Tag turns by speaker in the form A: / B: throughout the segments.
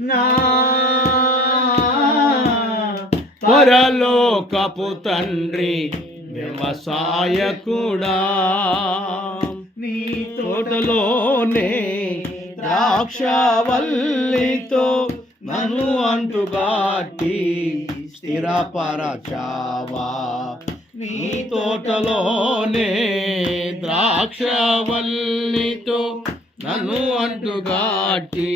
A: నా
B: పరలోకపు తండ్రి వ్యవసాయకుడా.
A: నీ
B: తోటలోనే ద్రాక్షవల్లితో నన్ను అంటుగాటి స్థిరపరచావా. నీ తోటలోనే ద్రాక్షవల్లితో నన్ను అంటుగాటి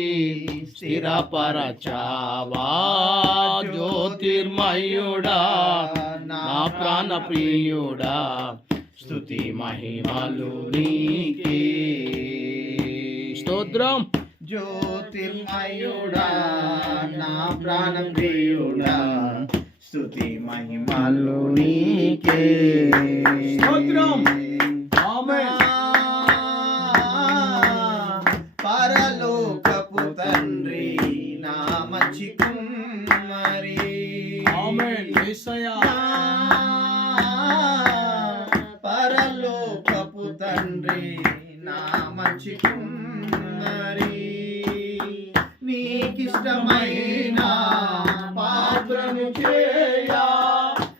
B: స్థిరపరచావా జ్యోతిర్మయుడా నా ప్రాణ ప్రియుడా స్తుతి మహిమలు నీకే. స్తోత్రం.
A: జ్యోతిర్మయుడా నా ప్రాణ ప్రియుడా స్తుతి మహిమలు నీకే.
B: స్తోత్రం.
A: మంచి కుమ్మరి
B: ఆమేన్. యేసయ్యా
A: పరలోకపు తండ్రి నా మంచి కుమ్మరి నీకిష్టమైన పాత్రను చేయా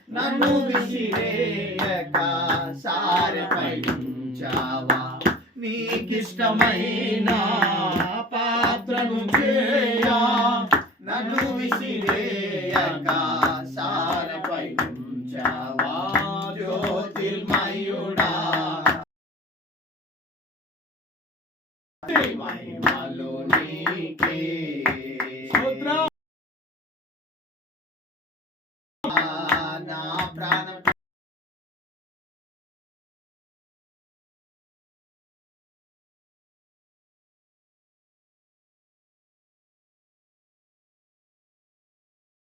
A: నన్ను విసిరేయక సారెపై వివేయక సారపై ఉంచవా జ్యోతిర్మయుడా. మహిమలు నీకే. నా ప్రా